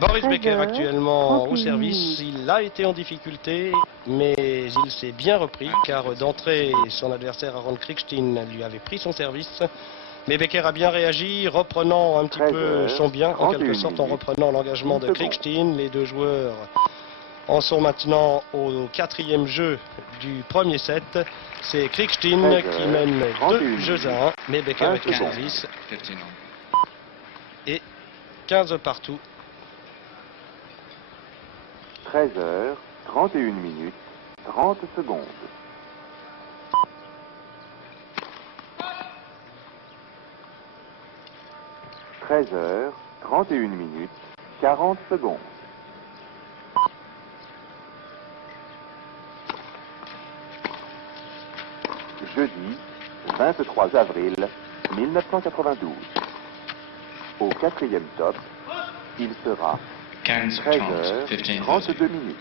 Boris Becker 13 actuellement au 31 service. Il a été en difficulté, mais il s'est bien repris car d'entrée, son adversaire Aaron Krickstein lui avait pris son service. Mais Becker a bien réagi, reprenant un petit 13 peu son bien, en quelque 31 sorte, en minutes, reprenant l'engagement 10 de secondes. Krickstein. Les deux joueurs en sont maintenant au quatrième jeu du premier set. C'est Krickstein 13 qui mène 31 2 jeux à 1, mais Becker 20 est au secondes. service 15 all. et 15 partout. 13 h 31 minutes, 30 secondes. « 13 h 31 minutes, 40 secondes. Jeudi 23 avril 1992. Au quatrième top, il sera 15 13 chance, h 15 32 minutes.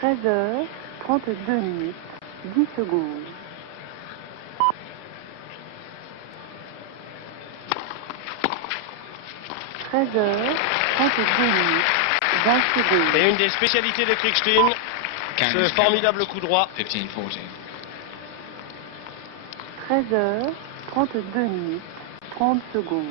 – 13h32 minutes, 10 secondes. 13h32 minutes, 20 secondes. Et une des spécialités de Krickstein, ce formidable coup droit. 15-14. 13h32 minutes, 30 secondes.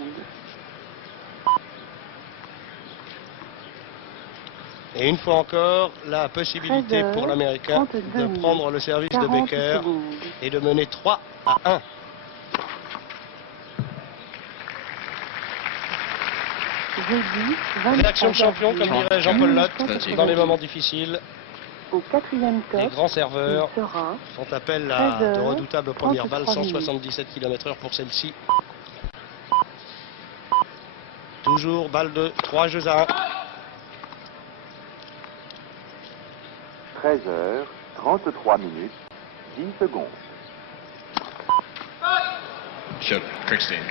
Et une fois encore, la possibilité 13 pour l'Américain 32 de prendre le service de 40 Becker secondes. et de mener 3 à 1. Jeudi 23 Réaction de champion, comme avril dirait Jean-Paul Lotte, 1992. dans les moments difficiles. Au quatrième top, Les grands serveurs il sera font appel à 13 de heures, redoutables premières balles, 33 177 km/h pour celle-ci. Toujours balle de 3 jeux à 1. 13 h 33 minutes, 10 secondes. Shot, Krickstein.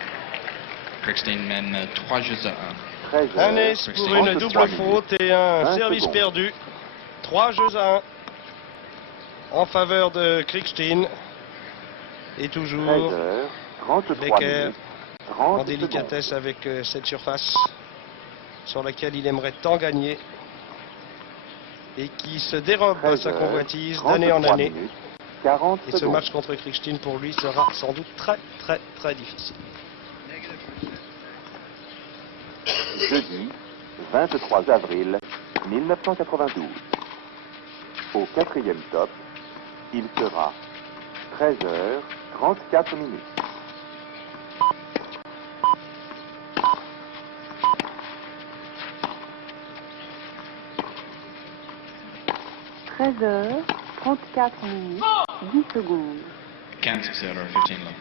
Krickstein mène 3 jeux à 1. 13 Un h ace pour une 33 double faute et un 20 service secondes. perdu. 3 jeux à 1 en faveur de Krickstein. Et 13 toujours h 33 Becker minutes, en 30 délicatesse secondes. avec cette surface sur laquelle il aimerait tant gagner et qui se dérobe à 13 sa h convoitise d'année en 33 année. minutes, 40 Et ce secondes. match contre Krickstein pour lui sera sans doute très très très difficile. Jeudi 23 avril 1992. Au quatrième top, il sera 13 h 34 minutes. 13h34 minutes, 10 secondes. 15-0, 15 low.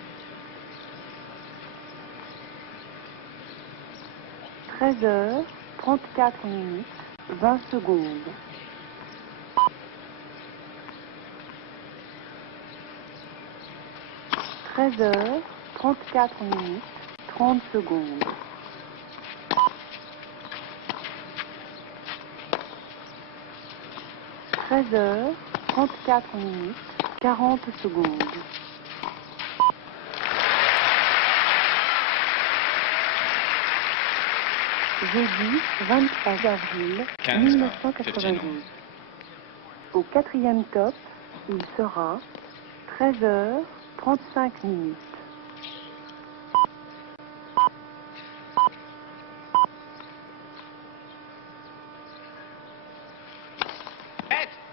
13h34 minutes, 20 secondes. 13h34 minutes, 30 secondes. 13h34 minutes, 40 secondes. Jeudi 23 avril 15, 1992. Au quatrième top, il sera 13h35 minutes.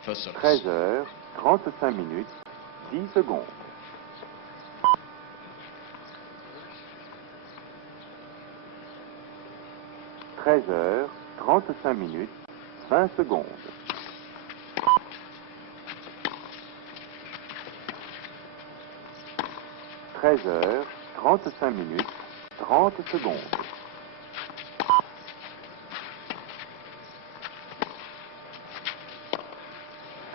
First service. 13 h 35 minutes, 10 secondes. 13 h 35 minutes, 20 secondes. 13 h 35 minutes, 30 secondes.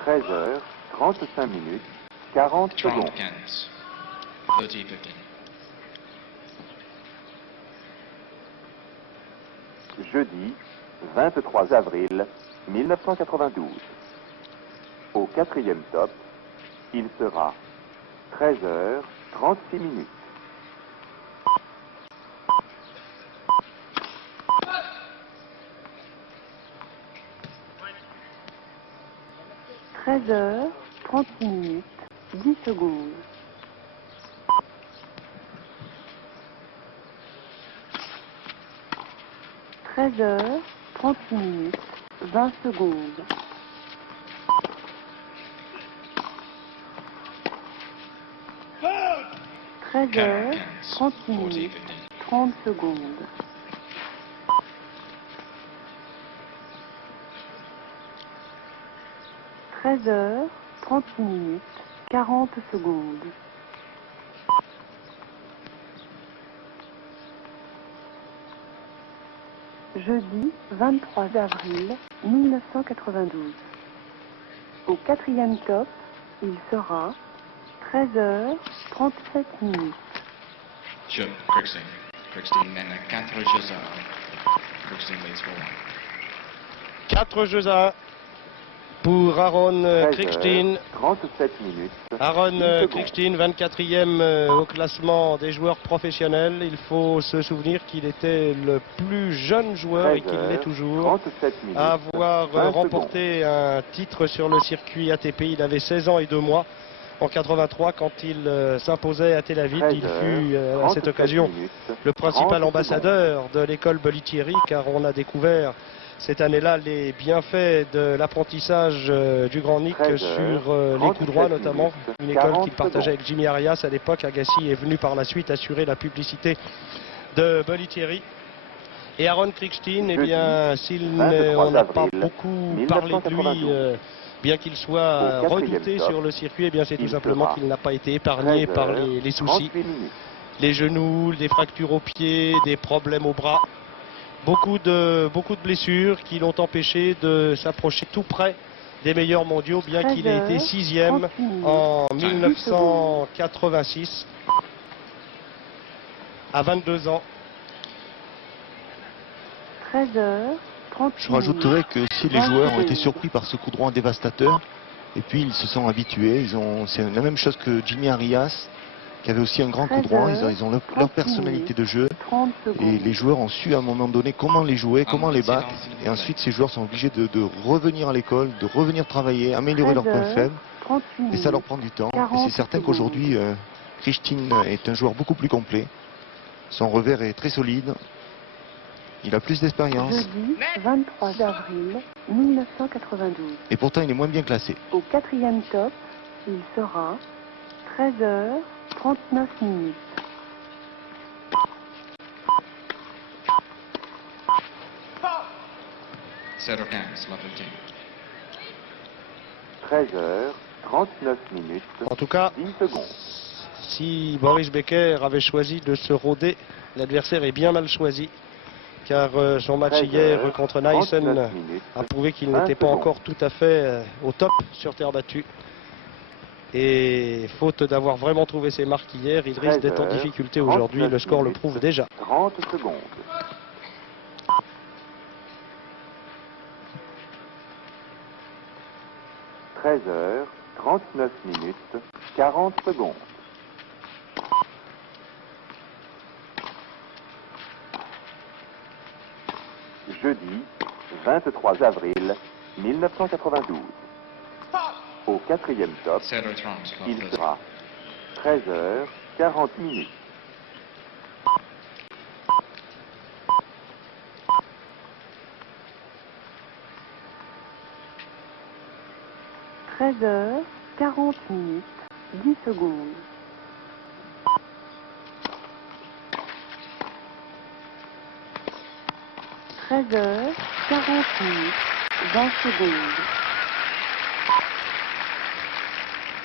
13 h 35 minutes, 40 30 secondes. 15. 30-15. Jeudi 23 avril 1992. Au quatrième top, Il sera 13h36 minutes. Treize heures, 36 minutes, 10 secondes. 13h, 36 minutes, 20 secondes. 13h, 36 minutes, 30 secondes. 13h, 36 minutes, 40 secondes. Jeudi 23 avril 1992. Au quatrième top, il sera 13h37 minutes. Chip, Crickstein. Crickstein mène à 4 jeux à 1. Crickstein leads for 1. 4 jeux à 1 pour Aaron 13h37 Crickstein. minutes. Aaron 10 secondes. Crickstein, 24e au classement des joueurs professionnels. Il faut se souvenir qu'il était le plus jeune joueur et qu'il l'est toujours 37 minutes. à avoir 20 remporté un titre sur le circuit ATP. Il avait 16 ans et 2 mois en 83 quand il s'imposait à Tel Aviv. Il fut à cette occasion le principal ambassadeur de l'école Bollettieri, car on a découvert cette année-là les bienfaits de l'apprentissage du Grand Nick 13h, sur les coups droits 37 notamment. minutes, Une école 40 qu'il partageait avec Jimmy Arias à l'époque. Agassi est venu par la suite assurer la publicité de Bollettieri. Et Aaron Crickstein, eh bien, on n'a pas beaucoup parlé de lui, bien qu'il soit Au redouté quatrième top, sur le circuit, eh bien c'est tout il simplement sera qu'il n'a pas été épargné 13h, par les soucis. 38 minutes. Les genoux, des fractures aux pieds, des problèmes au bras. Beaucoup de blessures qui l'ont empêché de s'approcher tout près des meilleurs mondiaux, bien qu'il ait été 6e en 1986 à 22 ans. 13h30. Je rajouterais que si les joueurs ont été surpris par ce coup droit dévastateur, et puis ils se sont habitués, c'est la même chose que Jimmy Arias, qui avait aussi un grand coup droit, ils ont leur personnalité de jeu, 30 secondes. et les joueurs ont su à un moment donné comment les jouer, comment les battre, et ensuite ces joueurs sont obligés de revenir à l'école, de revenir travailler, améliorer leurs points faibles, 38 et ça leur prend du temps, et 40 c'est certain secondes. qu'aujourd'hui, Crickstein est un joueur beaucoup plus complet, son revers est très solide, il a plus d'expérience, Jeudi 23 avril 1992. et pourtant il est moins bien classé. Au quatrième top, il sera 13h39 minutes. 0-15, level 15. 13h39 minutes. En tout cas, 10 secondes. si Boris Becker avait choisi de se rôder, l'adversaire est bien mal choisi, car son match 13h, hier contre Nyssen 39 minutes, a prouvé qu'il 20 n'était pas secondes. encore tout à fait au top sur terre battue. Et faute d'avoir vraiment trouvé ses marques hier, il risque d'être en 13h, difficulté aujourd'hui. Le 39 score le minutes, prouve déjà. 30 secondes. 13h39 minutes, 40 secondes. Jeudi 23 avril 1992. Au quatrième top, 0-30, il level 13. sera 13h40 minutes. 13h40 minutes, 10 secondes. 13h40 minutes, 20 secondes.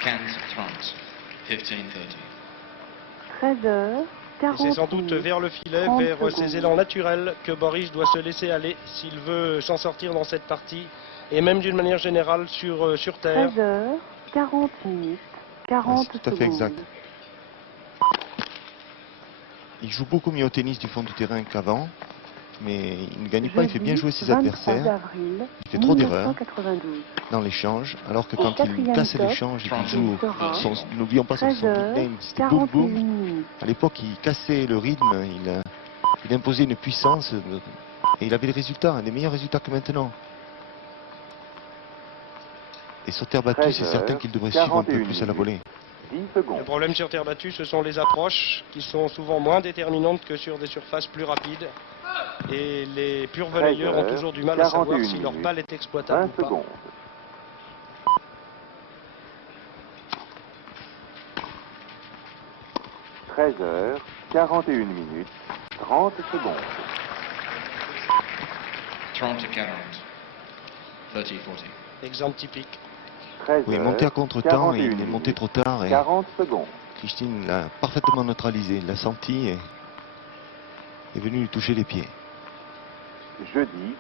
15-30, 15-30. 13h40 Et c'est sans doute minutes, vers le filet, 30 vers ces secondes. élans naturels que Boris doit se laisser aller s'il veut s'en sortir dans cette partie. Et même d'une manière générale sur terre. 13h40 minutes, 40 c'est tout à fait secondes. exact. Il joue beaucoup mieux au tennis du fond du terrain qu'avant. mais il ne gagne pas, il fait bien jouer ses adversaires. Avril, Il fait trop d'erreurs 1992. dans l'échange, alors que Au quand il quatrième casse top, l'échange et qu'il il joue, n'oublions pas son 13 heures, nickname, c'était Boom 41 Boom. minutes. À l'époque, il cassait le rythme, il imposait une puissance, et il avait des résultats, des meilleurs résultats que maintenant. Et sur terre battue, 13 c'est certain heures, qu'il devrait suivre un peu 41 plus à la volée. 10 Le secondes. problème sur terre battue, ce sont les approches qui sont souvent moins déterminantes que sur des surfaces plus rapides. Et les purs volleyeurs ont toujours du mal à savoir 41 si leur minutes, balle est exploitable 20 ou pas. secondes. 13h, 41 minutes, 30 secondes. 30-40. 30-40. Exemple typique. 13h, Oui, monté à contre-temps et 41 il est monté minutes, trop tard et 40 secondes. Christine l'a parfaitement neutralisé, il l'a senti et est venu lui toucher les pieds. Jeudi,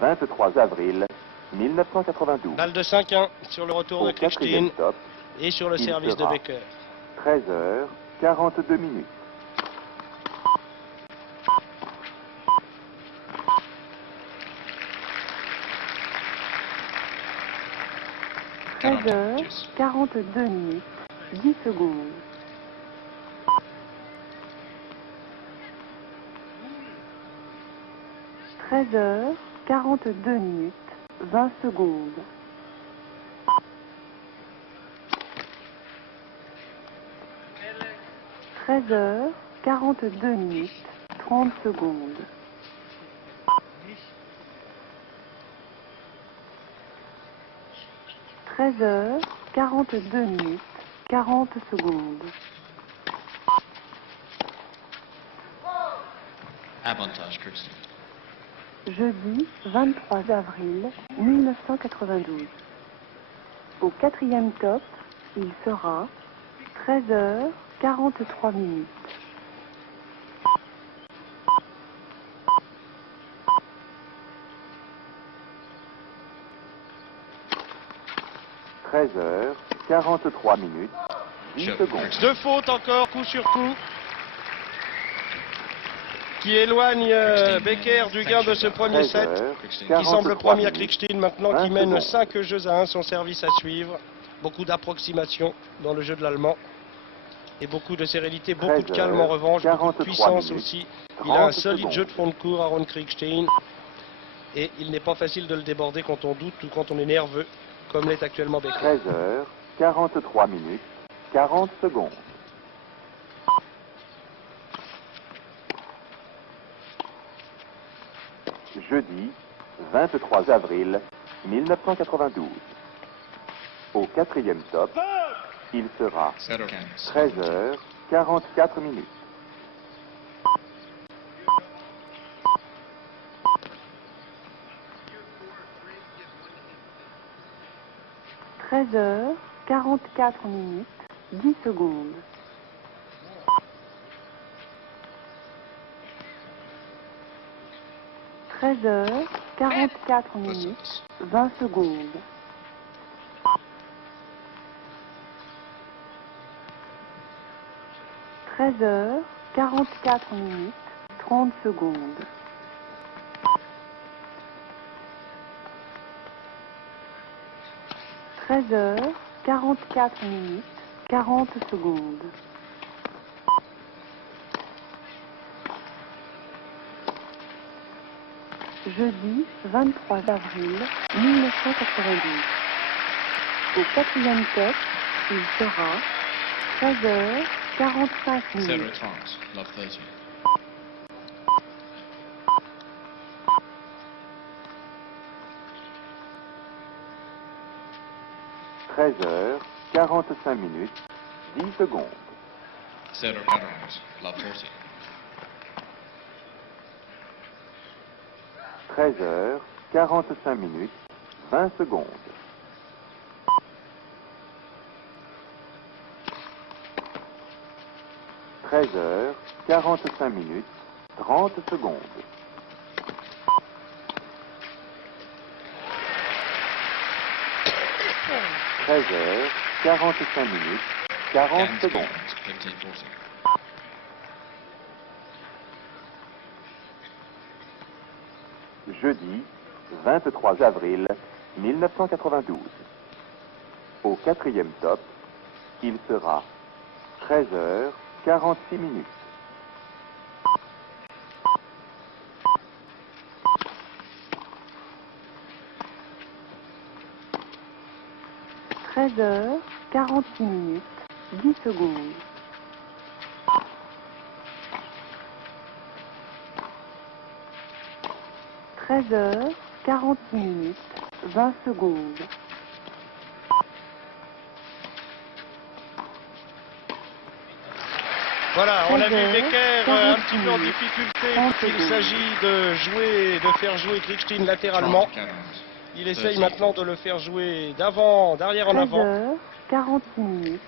23 avril 1992. Balle de 5-1 sur le retour Au de quatrième Krichtin top, et sur le il service de sera. Becker. 13h, 42 minutes. Treize heures, 42 minutes, 10 secondes. 13h, 42 minutes, 20 secondes. 13h, 42 minutes, 30 secondes. 13h, 42 minutes, 40 secondes. Avantage Krichtin. Jeudi 23 avril 1992. Au quatrième top, il sera 13h 43 minutes. « 13h, 43 minutes, 10 Chef, secondes. Krichtin. Deux fautes encore, coup sur coup, qui éloigne Becker du gain de ce premier set, 13h, qui semble 43 premier à minutes, Krichtin maintenant, 20 qui mène secondes. 5 jeux à 1, son service à suivre. Beaucoup d'approximation dans le jeu de l'Allemand. Et beaucoup de sérénité, beaucoup de 13 calme en revanche, beaucoup de 43 puissance minutes, aussi. Il a un 30 solide secondes. jeu de fond de cours, Aaron Krichtin. Et il n'est pas facile de le déborder quand on doute ou quand on est nerveux, comme l'est actuellement Becker. 13h, 43 minutes, 40 secondes. Jeudi, 23 avril 1992. Au quatrième top, il sera 13h, 44 minutes. 13h 44 minutes, 10 secondes. 13h 44 minutes, 20 secondes. 13h 44 minutes, 30 secondes. 13h 44 minutes, 40 secondes. Jeudi 23 avril 1992. Au quatrième top, il sera 13h 45 Zero minutes. 30. Love 30. 13h, 45 minutes, 10 secondes. 0 40. Love 40. 13h, 45 minutes, 20 secondes. 13h, 45 minutes, 30 secondes. 13h, 45 minutes, 40 Games secondes. gained. 15-40. jeudi 23 avril 1992. Au quatrième top, il sera 13h46 minutes. « 13h46 minutes, 10 secondes. 13h46 minutes, 20 secondes. Voilà, on a vu 13h, Becker un 40 petit peu en minutes, difficulté 30 quand il secondes. s'agit de faire jouer Krickstein latéralement. 40. Il essaye maintenant de le faire jouer d'arrière en avant. 13h46 minutes,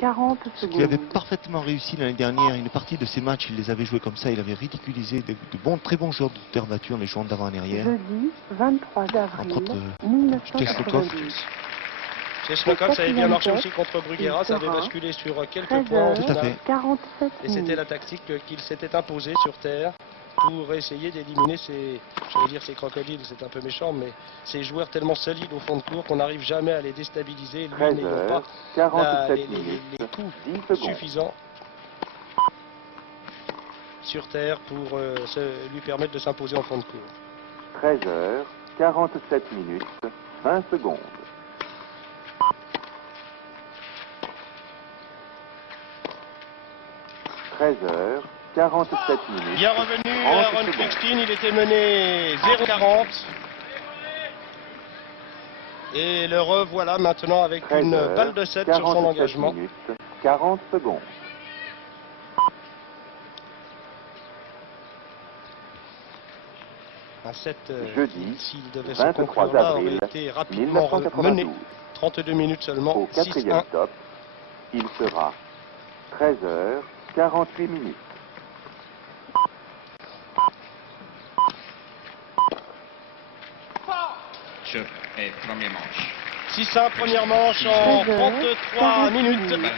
40 Ce qu'il avait secondes. parfaitement réussi l'année dernière, une partie de ses matchs, il les avait joués comme ça, il avait ridiculisé de très bons joueurs de terre battue en les jouant d'avant en arrière. Jeudi 23 Entre avril autres, 1992. Chesnokov, ça avait bien marché Au aussi contre Bruguera, ça avait sera basculé sur quelques points. 13h47 Tout à fait. Et c'était minutes. la tactique qu'il s'était imposée sur terre pour essayer d'éliminer ces crocodiles, c'est un peu méchant, mais ces joueurs tellement solides au fond de cours qu'on n'arrive jamais à les déstabiliser, lui n'ayant pas 13h47 les minutes, coups 10 secondes. suffisants sur terre pour lui permettre de s'imposer en fond de cours. 13h47 minutes, 20 secondes. 13h47 minutes. Bien revenu 30 Aaron secondes. Krickstein, il était mené 0,40. Et le revoilà maintenant avec une 13h, balle de 7 sur son 47 engagement. minutes, 40 secondes. Un 7 Jeudi, s'il devait se 23 conclure là, aurait avril été rapidement mené. 1992. 32 minutes seulement, Au quatrième 6-1. top, il sera 13h48 minutes. Chip et premier manche. 6-1, première manche en 33 minutes. Balner,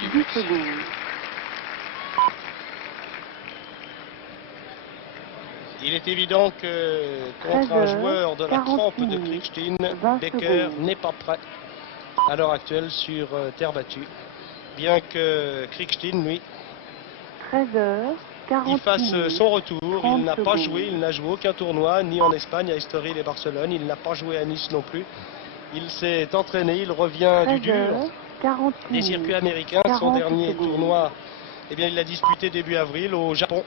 10 Hubert. secondes. Il est évident que contre un 13h, joueur de la 40 trempe de minutes, Krickstein, 20 Becker secondes. n'est pas prêt à l'heure actuelle sur terre battue. Bien que Krickstein, lui, 13h40 il fasse minutes. son retour. 30 Il n'a pas secondes. joué, il n'a joué aucun tournoi, ni en Espagne, à Estoril et Barcelone. Il n'a pas joué à Nice non plus. Il s'est entraîné, il revient du dur 13h40 des circuits minutes. américains. Son 40 dernier secondes. tournoi, eh bien, il l'a disputé début avril au Japon,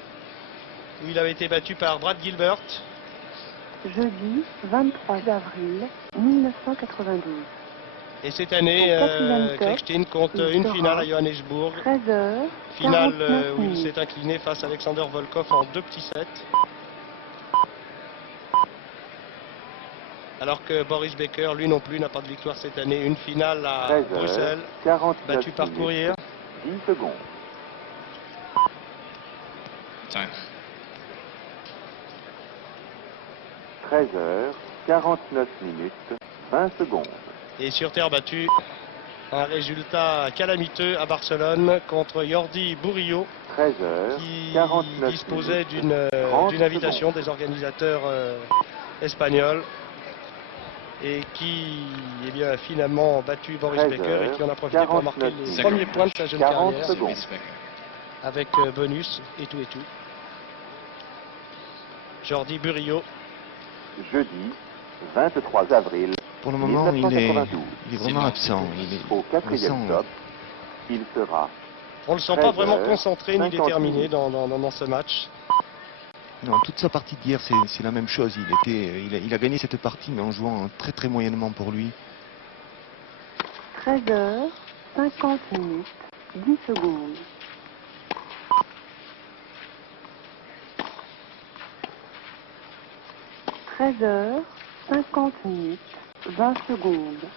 où il avait été battu par Brad Gilbert. Jeudi 23 avril 1992. Et cette année, Au quatrième top, Krickstein compte il une sera finale à Johannesburg. 13h49 Finale où il minutes. s'est incliné face à Alexander Volkov en 2 petits sets. Alors que Boris Becker, lui non plus, n'a pas de victoire cette année. Une finale à Bruxelles, 13h49 battue par minutes, Courrier. 10 secondes. Time. 13h49 minutes, 20 secondes. Et sur terre battue, un résultat calamiteux à Barcelone contre Jordi Burillo, qui 13h49 disposait minutes, 30 d'une invitation secondes. des organisateurs espagnols et qui a finalement battu Boris 13h, Becker et qui en a profité pour marquer 49 les minutes, premiers points de sa jeune 40 carrière secondes. Service Becker. avec bonus et tout. Jordi Burillo. Jeudi 23 avril Pour le moment, il est 1992. vraiment absent. Au On le quatrième sent, top, il sera On ne le sent pas 13h, vraiment concentré ni 50 déterminé minutes. dans ce match. non, toute sa partie d'hier, c'est la même chose. Il a gagné cette partie, mais en jouant très moyennement pour lui. 13h50 minutes. 10 secondes. 13h50 minutes. 20 secondes.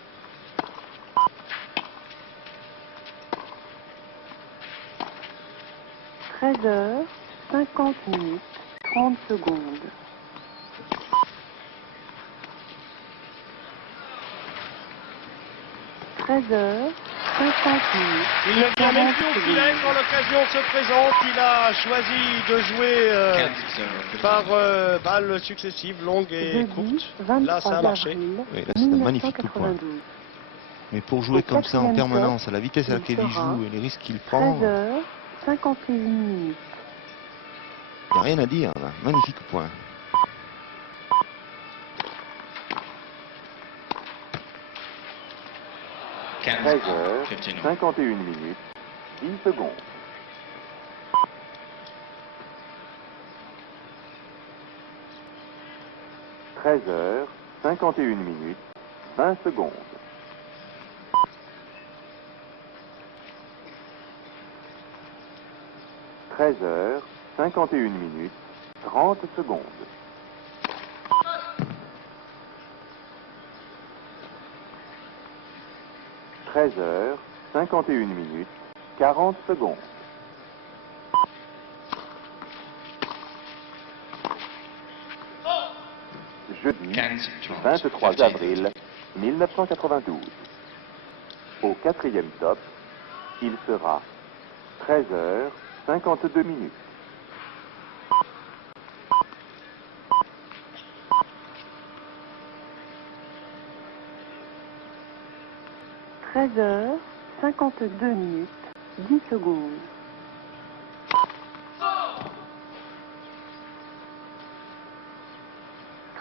13h50 minutes. 30 secondes. 13h50 50 minutes. Il ne vient même plus au filet quand l'occasion se présente. Il a choisi de jouer 15-0. par balles successives, longues et Jeudi, courtes. 23 Là, ça a marché. avril Oui, là, c'est un magnifique coup de poing. 1992. Mais pour jouer Au comme ça en quatrième permanence, à la vitesse à il laquelle il sera joue et les risques qu'il prend, 13h51 minutes. il n'y a rien à dire. Là. Magnifique coup de poing. Treize 15 heures, 15 51 minutes, 10 secondes. Treize heures, 51 minutes, 20 secondes. Treize heures, 51 minutes, 30 secondes. Treize heures, 51 minutes, 40 secondes. Jeudi, 23 avril 1992. Au quatrième top, il sera 13 heures, 52 minutes. « 13h52 minutes, 10 secondes.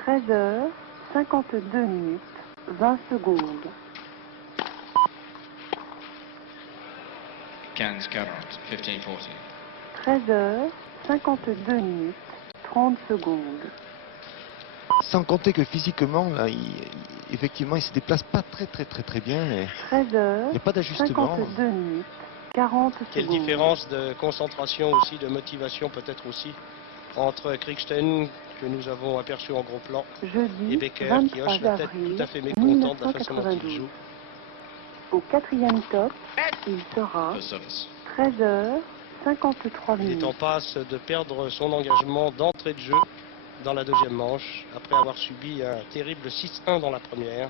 13h52 minutes, 20 secondes. 15-40, 15-40. 13h52 minutes, 30 secondes. Sans compter que physiquement, là, effectivement, il se déplace pas très bien. Et 13h il n'y a pas d'ajustement. 52 minutes, 40 secondes. Quelle différence de concentration aussi, de motivation peut-être aussi, entre Krickstein, que nous avons aperçu en gros plan, Jeudi, et Becker, qui 23 hoche la tête avril tout à fait mécontent de la façon dont il 1992. joue. Au quatrième top, il sera First service. 13h53 Il est en minutes. passe passe de perdre son engagement d'entrée de jeu dans la deuxième manche, après avoir subi un terrible 6-1 dans la première.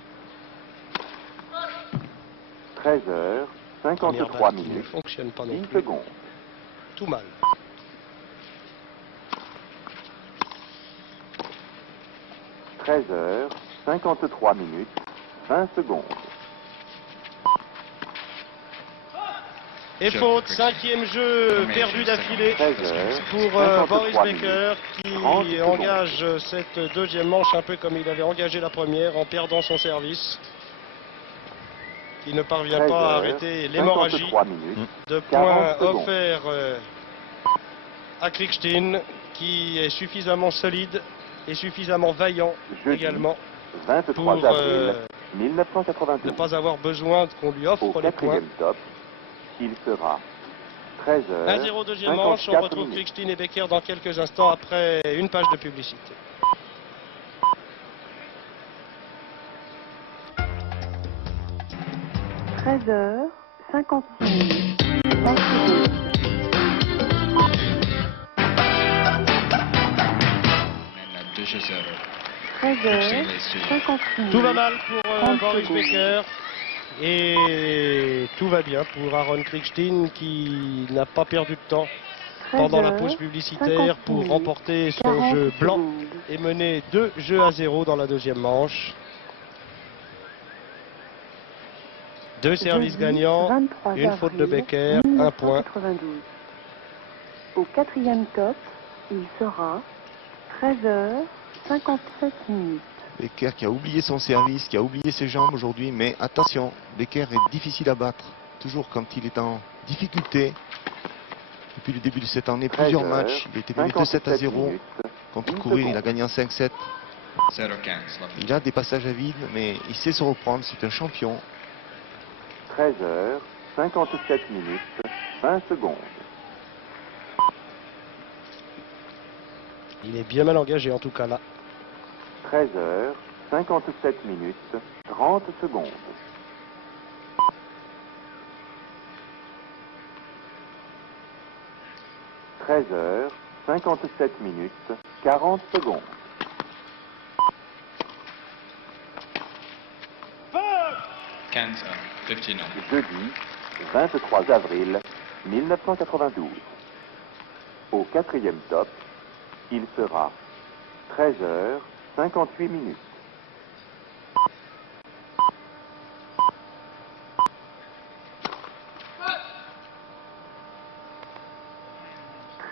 13 heures, Première 53 balle qui ne minutes, fonctionne pas non 10 plus. secondes. Tout mal. 13 heures, 53 minutes, 20 secondes. Et faute, cinquième jeu perdu d'affilée 13 heures, pour 53 Boris minutes, Becker 30 qui secondes. engage cette deuxième manche un peu comme il avait engagé la première en perdant son service. Qui ne parvient 13 pas à heures, arrêter l'hémorragie 53 minutes, de 40 points secondes. offerts à Krickstein qui est suffisamment solide et suffisamment vaillant Jeudi, également 23 pour avril ne 1992. pas avoir besoin qu'on lui offre Au les points. quatrième top, il sera 13 heures, 1-0 deuxième manche, on 54 retrouve minutes. Krickstein et Becker dans quelques instants après une page de publicité. – 13h56 minutes, 20 secondes. And 2-0. 13h56 minutes. Tout va mal pour 30 Boris secondes. Becker et tout va bien pour Aaron Krickstein qui n'a pas perdu de temps pendant la pause publicitaire pour 56 remporter son 40 jeu blanc secondes. et mener 2-0 dans la deuxième manche. Deux services Jeudi, – 23 une faute de avril Becker, un point. 1992. Au quatrième top, il sera 13h57 minutes. Becker qui a oublié son service, qui a oublié ses jambes aujourd'hui, mais attention, Becker est difficile à battre. Toujours quand il est en difficulté. Depuis le début de cette année, 13 plusieurs heures, matchs. Il était mené 2-7-0 minutes, contre 10 courir, il a secondes. gagné en 5-7. 0-15. Lovely. Il a des passages à vide, mais il sait se reprendre, c'est un champion. 13 heures, 57 minutes, 20 secondes. Il est bien mal engagé en tout cas là. 13 heures, 57 minutes, 30 secondes. 13 heures, 57 minutes, 40 secondes. 15 59. Jeudi, 23 avril 1992. Au quatrième top, il sera 13h58 minutes.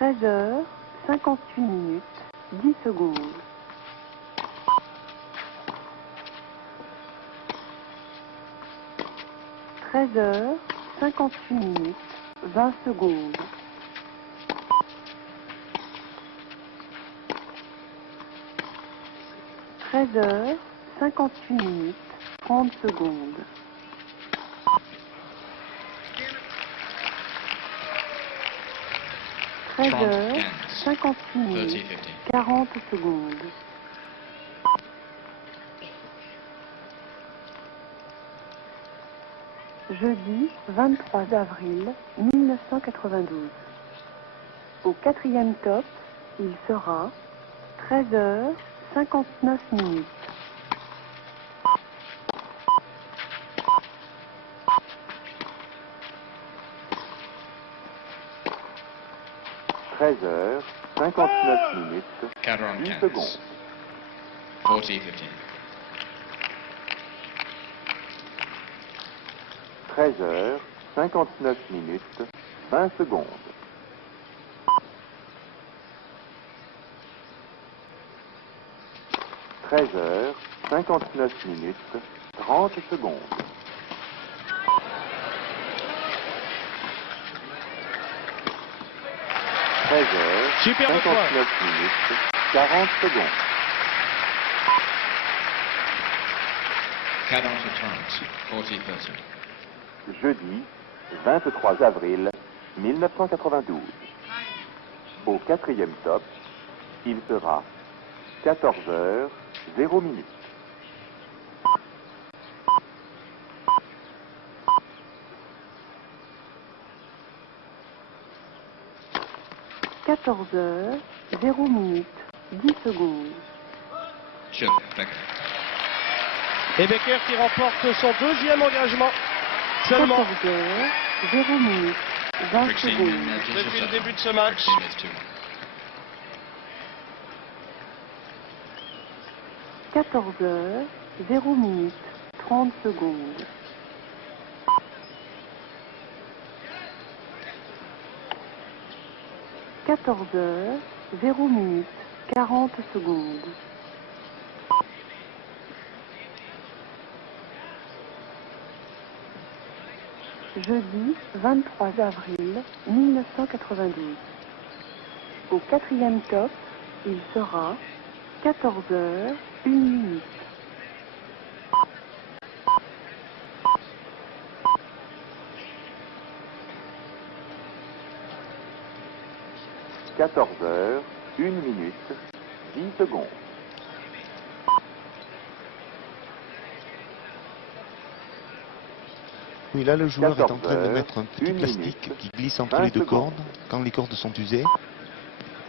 « 13h58 minutes, 10 secondes. 13h58 minutes, 20 secondes. 13h58 minutes, 30 secondes. 13h58 minutes, 40 secondes. Jeudi 23 avril 1992. Au quatrième top, il sera 13h59 minutes. 13h59 minutes, 10 secondes. 40-15. 13h59 minutes, 20 secondes. 13h59 minutes, 30 secondes. 13h59 minutes, 40 secondes. 40-30. Jeudi 23 avril 1992. Au quatrième top, il sera 14h0 minutes. 14h0 minutes, 10 secondes. Et Becker qui remporte son deuxième engagement. Seulement 14h0 minutes, 20 secondes. depuis le début de ce match. 14h0 minutes, 30 secondes. 14h0 minutes, 40 secondes. 'Jeudi 23 avril 1992. Au quatrième top, il sera 14h01 minute. 14h01 minute, 10 secondes. Oui, là, le joueur est en train de 14h, mettre un petit 1 plastique minute, qui glisse entre 20 les deux secondes. cordes. Quand les cordes sont usées,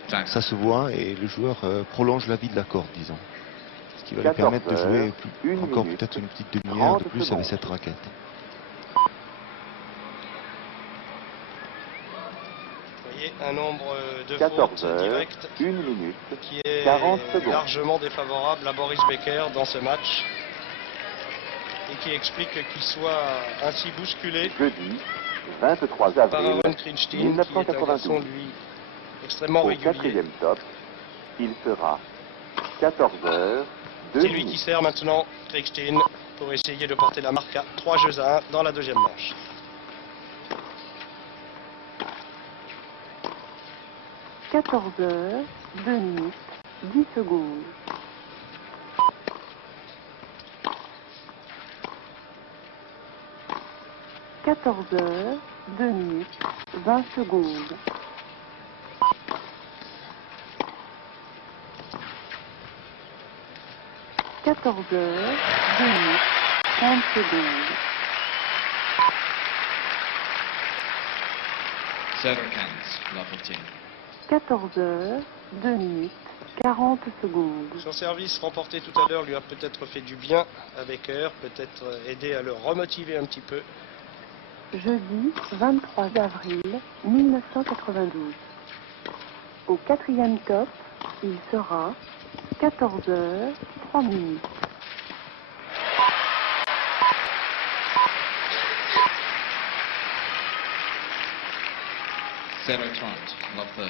ça se voit et le joueur prolonge la vie de la corde, disons. Ce qui va lui permettre de 14h, jouer 1 encore minute, peut-être une petite demi-heure de 30 plus avec secondes. cette raquette. Vous voyez, un nombre de fautes 14h01 directes minute, qui est 40 secondes. largement défavorable à Boris Becker dans ce match et qui explique qu'il soit ainsi bousculé Jeudi 23 par avril Aaron Krienstein, qui est un garçon, 1992. lui, extrêmement Au régulier. quatrième top, il sera 14h02 C'est lui qui minutes. sert maintenant Krienstein pour essayer de porter la marque à 3-1 dans la deuxième manche. 14h02 minutes, 10 secondes. 14h02 minutes, 20 secondes. 14h02 minutes, 30 secondes. 0-15, level 10. 14h02 minutes, 40 secondes. Son service remporté tout à l'heure lui a peut-être fait du bien à Becker, peut-être aidé à le remotiver un petit peu. Jeudi 23 avril 1992. Au quatrième top, il sera 14h 3 minutes. Zero 30, love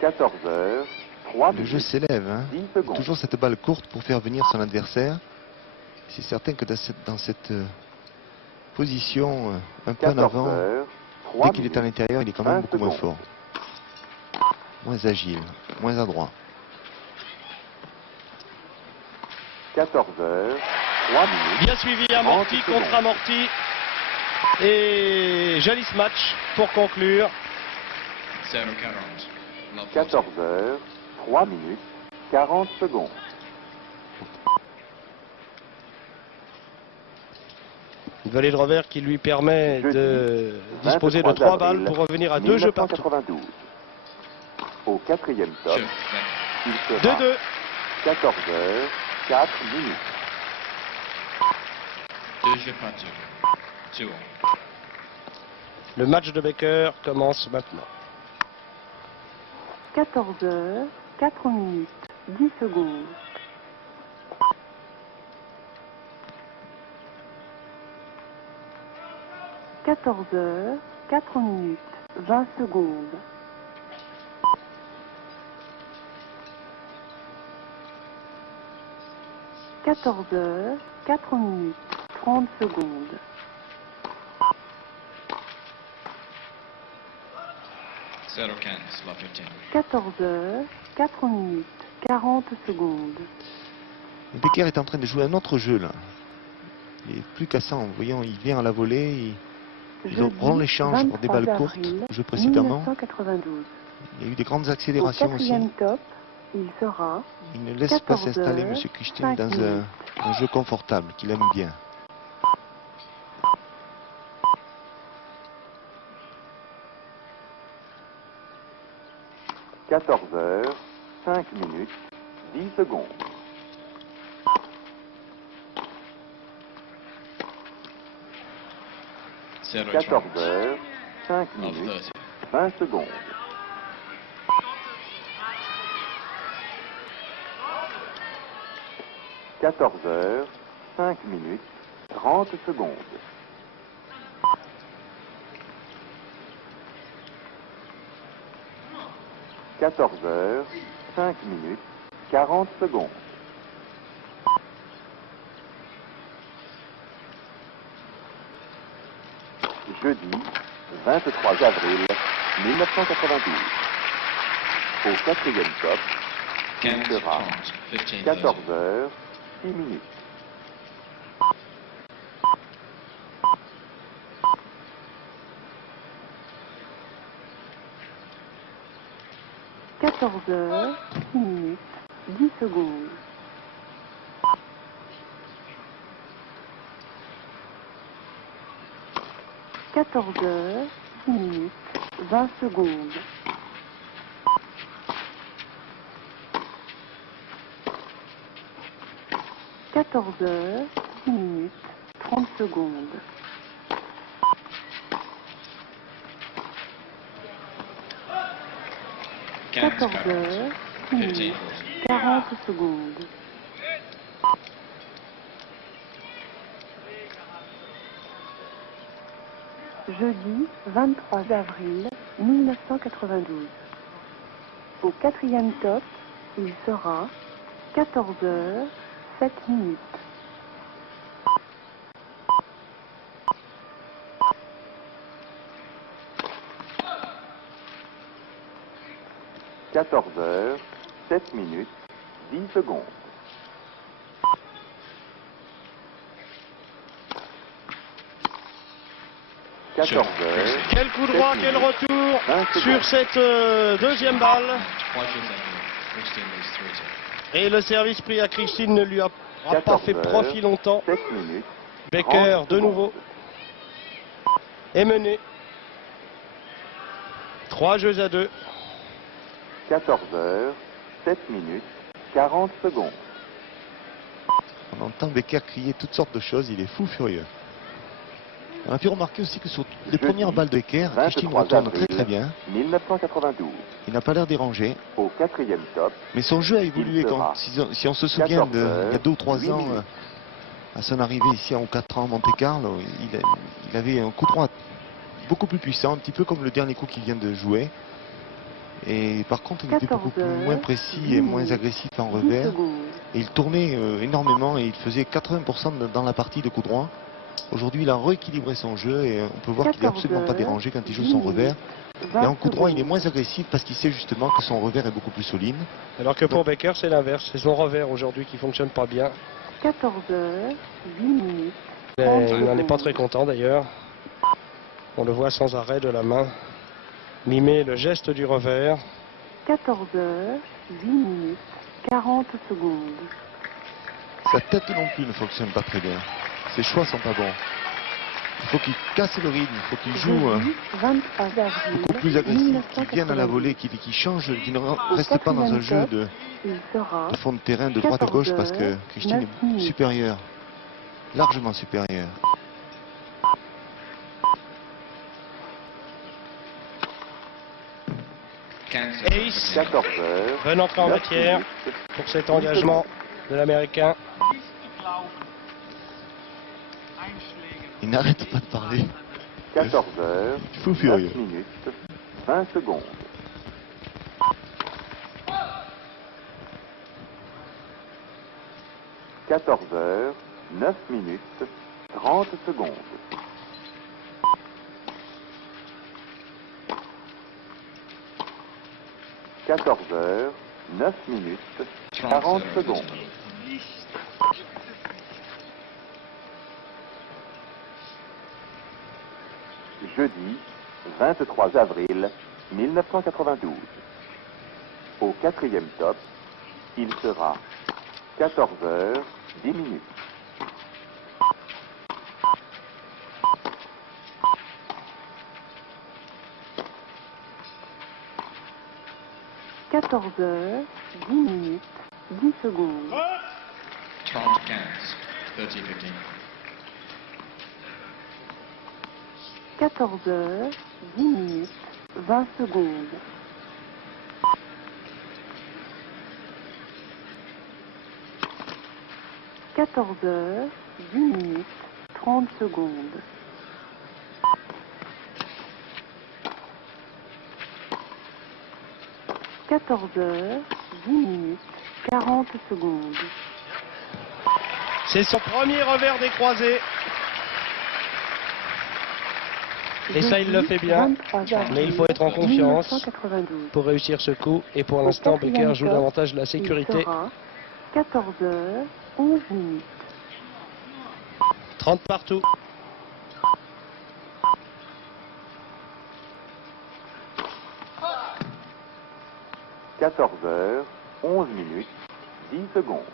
30. 14h, 3 Le jeu minutes, s'élève. Hein. 10 secondes. Toujours cette balle courte pour faire venir son adversaire. C'est certain que dans cette position un peu en avant, 14h, 3 dès qu'il est à minutes, l'intérieur, il est quand même 20 beaucoup moins secondes. fort. Moins agile, moins adroit. 14h, 3 minutes, Bien suivi, amorti 30 contre secondes. amorti. Et joli match pour conclure. Zero 40, love 40. 14h, 3 minutes, 40 secondes. Une volée de revers qui lui permet Jeudi, de disposer de 23 3 balles avril pour revenir à 2 jeux partout. 1992. Au quatrième top, Jeu 20. il sera 2-2. 14h, 4 minutes. 2 jeux partout. 2 all. Le match de Becker commence maintenant. 14h 4 minutes 10 secondes. 14h 4 minutes 20 secondes. 14h 4 minutes 30 secondes. 0 15, love 15. 14h 4 minutes 40 secondes. Becker est en train de jouer un autre jeu là. Il est plus cassant. Voyons, il vient à la volée. Ils ont prend l'échange pour des balles courtes, jeu précédemment. 1992. Il y a eu des grandes Au accélérations aussi. quatrième top, il sera Il ne laisse pas 14 s'installer heures, M. Kuchtin 5 dans minutes. un jeu confortable qu'il aime bien. « 14h, 5 minutes, 10 secondes. 0 14h, 5 love minutes, 30. 20 secondes. 14h, 5 minutes, 30 secondes. 14h, 5 minutes, 40 secondes. 'Jeudi 23 avril 1992. Au quatrième top, 15 il sera 30, 15 30. 14h, 6 minutes. 14h 6 minutes 10 secondes. 14h 6 minutes 20 secondes. 14h 6 minutes 30 secondes. 15 14h 40, 6 15 minutes 40. 40 secondes. Jeudi 23 avril 1992. Au quatrième top, il sera 14h 7 minutes. 14h, 7 minutes, 10 secondes. 14h, Quel coup droit, quel retour 20 sur secondes. cette deuxième balle. 3 jeux à 2. Christine leads 3-2. Et le service pris à Christine ne lui a pas 14 fait heures, profit longtemps. 7 minutes, Becker 30 de nouveau est mené. 3 jeux à 2. 14h, 7 minutes, 40 secondes. On entend Becker crier toutes sortes de choses, il est fou furieux. On a pu remarquer aussi que sur les Jeudi, premières balles de Becker, Christine 23 retourne avril. très bien. 1992. Il n'a pas l'air dérangé. Au 4e top, Mais son jeu a évolué. sera Si on se souvient 14 il y a 2 ou 3 8 ans, minutes. à son arrivée ici en 4 ans à Monte-Carlo, il avait un coup droit beaucoup plus puissant, un petit peu comme le dernier coup qu'il vient de jouer. Et par contre, il était beaucoup 14 moins précis et moins agressif en 10 revers. secondes. Et il tournait énormément et il faisait 80% dans la partie de coup droit. Aujourd'hui, il a rééquilibré son jeu et on peut voir qu'il n'est 14 absolument pas dérangé quand il joue son revers. Et 20 en coup droit, il est secondes. moins agressif parce qu'il sait justement que son revers est beaucoup plus solide. Alors que pour Becker, c'est l'inverse. C'est son revers aujourd'hui qui fonctionne pas bien. 14 heures, 8 minutes. Et 30 il n'en est pas secondes. très content d'ailleurs. On le voit sans arrêt de la main mimer le geste du revers. 14 heures, 8 minutes. 40 secondes. Sa tête non plus ne fonctionne pas très bien. Ses choix sont pas bons. Il faut qu'il casse le rythme, il faut qu'il joue Jeudi, 23 avril. beaucoup plus agressif, qu'il vienne à la 1992. volée, qu'il change, qu'il ne reste pas dans un jeu de Il sera fond de terrain de droite à gauche parce que 14 Christine 9 est minutes. supérieure, largement supérieure. Ace 14 heures, veut entrer en 9 matière minutes. pour cet engagement de l'Américain. Il n'arrête pas de parler. 14 heures, Fou furieux. 9 minutes. 20 secondes. 14 heures, 9 minutes, 30 secondes. 14 heures, 9 minutes, 40 secondes. Jeudi, 23 avril 1992. Au 4e top, il sera 14 heures, 10 minutes. Quatorze heures, 10 minutes, 10 secondes. 30-15, 30-15. 14 heures, 10 minutes, 20 secondes. 14 heures, 10 minutes, 30 secondes. 14 heures, 10 minutes, 40 secondes. C'est son premier revers des croisés. Et ça, il le fait bien. 23 avril Mais il faut être en confiance 1992. pour réussir ce coup. Et pour Au l'instant, quatrième Becker joue top, davantage de la Il sécurité. sera 14 heures, 11 minutes. 30 partout. 14 heures, 11 minutes, 10 secondes.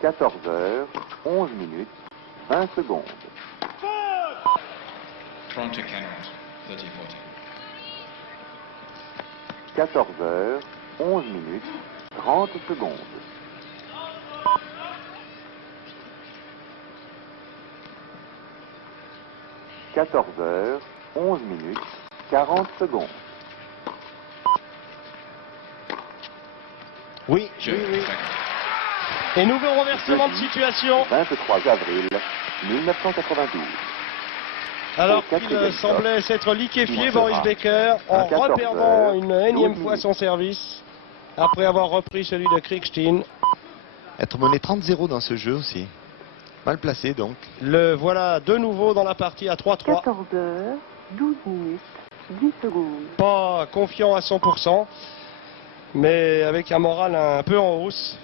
14 heures, 11 minutes, 20 secondes. Front to Cameron, 30-40. 14 heures, 11 minutes, 30 secondes. 14 heures, 11 minutes, 40 secondes. Oui, Jeu, oui, oui. second. Et nouveau renversement de situation. 23 avril 1992. Alors Au qu'il quatrième semblait s'être liquéfié, il Boris sera Becker, en 14 reperdant heures, une énième 12 fois minutes. son service, après avoir repris celui de Kriegstein. Être mené 30-0 dans ce jeu aussi. Mal placé donc. Le voilà de nouveau dans la partie à 3-3. 14 heures, 12 minutes, 10 secondes. Pas confiant à 100%, mais avec un moral un peu en hausse,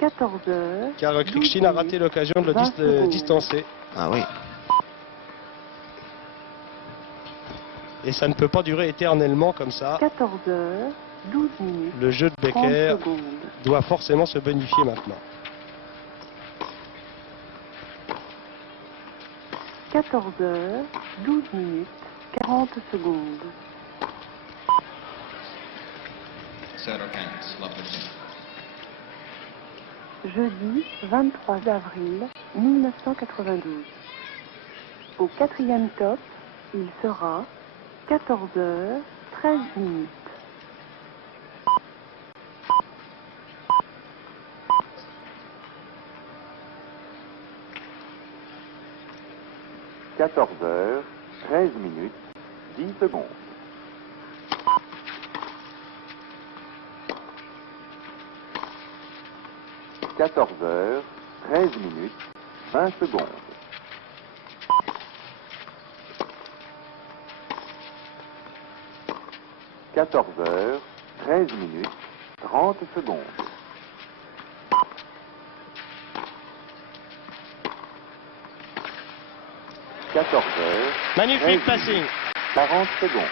14 heures, car 12 Kriegstein a raté minutes, l'occasion de le 20 secondes. distancer. Ah oui. Et ça ne peut pas durer éternellement comme ça. 14 heures, 12 minutes, Le jeu de 30 Becker secondes. doit forcément se bonifier maintenant. 14 heures, 12 minutes, 40 secondes. 0-15, love 15. jeudi 23 avril 1992. Au quatrième top, il sera 14h13 minutes. « 14h, 13 minutes, 10 secondes. 14h, 13 minutes, 20 secondes. 14h, 13 minutes, 30 secondes. 14h, Magnifique passing. 40 secondes.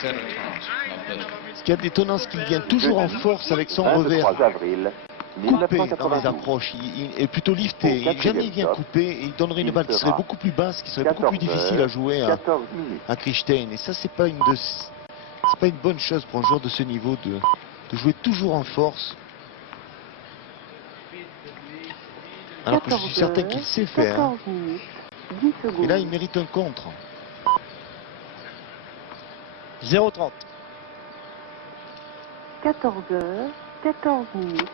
7 pounds, not 30. Ce qui est étonnant, c'est qu'il vient toujours en force avec son revers 23 avril coupé dans les 1992. approches. Il est plutôt lifté. Jamais il vient couper et il donnerait une balle qui serait beaucoup plus basse, qui serait beaucoup plus difficile à jouer 14 minutes. à Krichstein. Et ça, c'est pas une bonne chose pour un joueur de ce niveau de jouer toujours en force. Alors que je suis certain qu'il sait faire. 14 minutes, 10 secondes. Et là, il mérite un contre. 0,30. 14h, 14 minutes,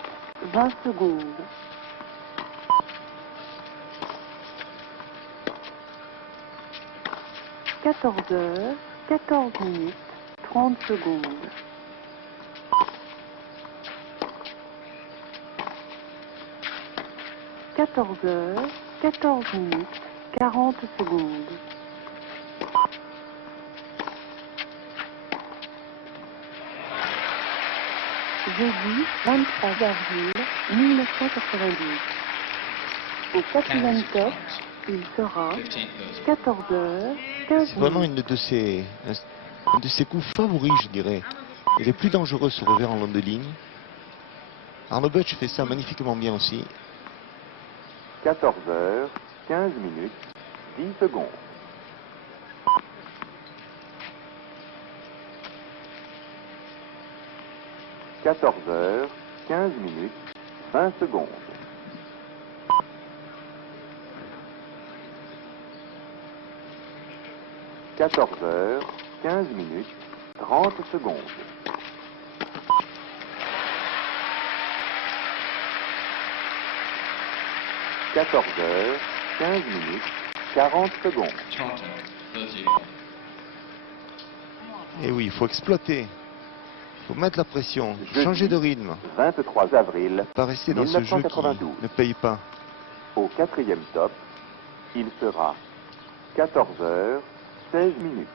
20 secondes. 14h, 14 minutes, 30 secondes. 14h, 14 minutes, 40 secondes. jeudi 23 avril 1992. Au quatrième top, il sera 14h, 15 C'est vraiment minutes. un de ses coups favoris, je dirais. Il est plus dangereux ce revers en long de ligne. Arnaud Butch fait ça magnifiquement bien aussi. 14h, 15 minutes, 10 secondes. 14h, 15 minutes, 20 secondes. 14h, 15 minutes, 30 secondes. 14h, 15 minutes, 40 secondes. Taunton, 30. Et oui, il faut exploiter. Il faut mettre la pression, Jeudi. changer de rythme. 23 avril, Pas rester dans ce jeu qui 1992. ne paye pas. Au quatrième top, il sera 14h, 16 minutes.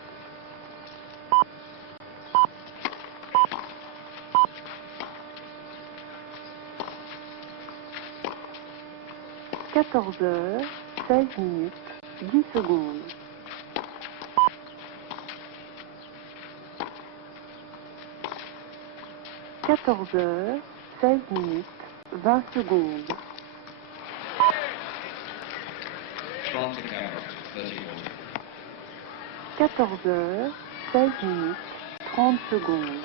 14h, 16 minutes, 10 secondes. 14h, 16 minutes, 20 secondes. Taunton Cameron, 34. 14h, 16 minutes, 30 secondes.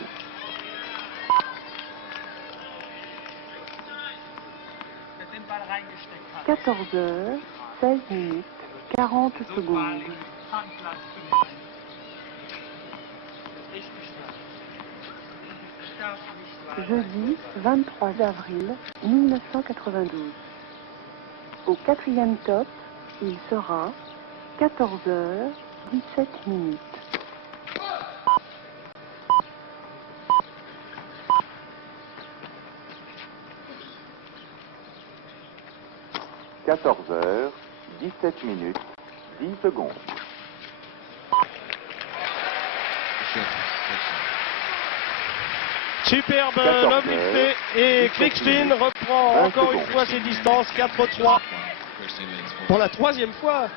14h, 16 minutes, 40 secondes. Jeudi 23 avril 1992. Au quatrième top, il sera 14h, 17 minutes. 14h, 17 minutes, 10 secondes. Shift, Crookston. Superbe 14 lob lifté et 17 Krichstein minutes, reprend 20 encore une secondes. fois ses distances, 4-3 Crookston leads 4. pour la troisième fois